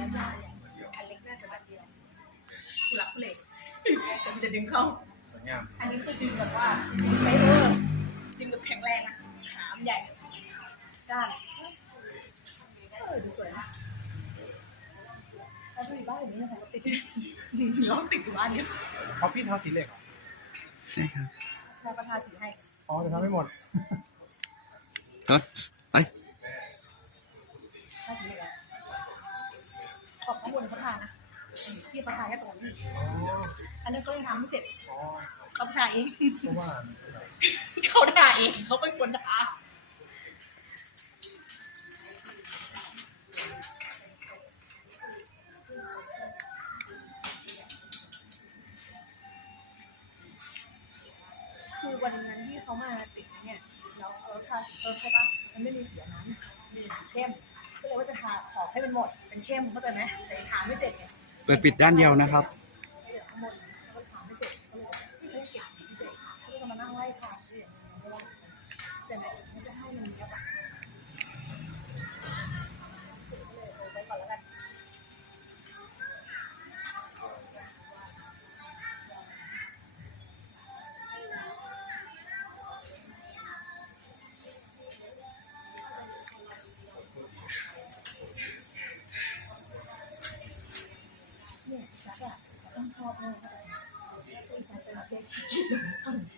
อันเล็กน่าจะอันเดียวกูรักเหล็กแต่จะดึงเข้าวอันนี้คือดึงแบบว่าดึงไม่เวอร์ดึงแบบแข็งแรงอะหามใหญ่ด้านสวยมากแล้วดูบ้านอย่างนี้นะคะรถติดล้องติดอยู่บ้านเนี่ยเพราะพี่ทาสีเหล็กเหรอใช่ครับใช่ประทาสีให้ อ๋อเดี๋ทาไม่หมด ครับ ขอบข้างบนเขาทานะที่ประทาแค่ตรงนี้อ๋ออันนั้นก็ยังทำไม่เสร็จอ๋อเขาทาเอง เพราะว่าเขาทาเองเขาเป็นคนทาคือวันนั้นที่เขามาติดเนี่ยแล้วเออทาเออใช่ปะมันไม่มีสีนั้นมีสีเข้ม ขอบให้มันหมดเป็นเข้มเข้าใจไหมแต่ทาไม่เสร็จไงเปิดปิดด้านเดียวนะครับเหลือข้างบนแล้วก็ทาไม่เ聞いてるから。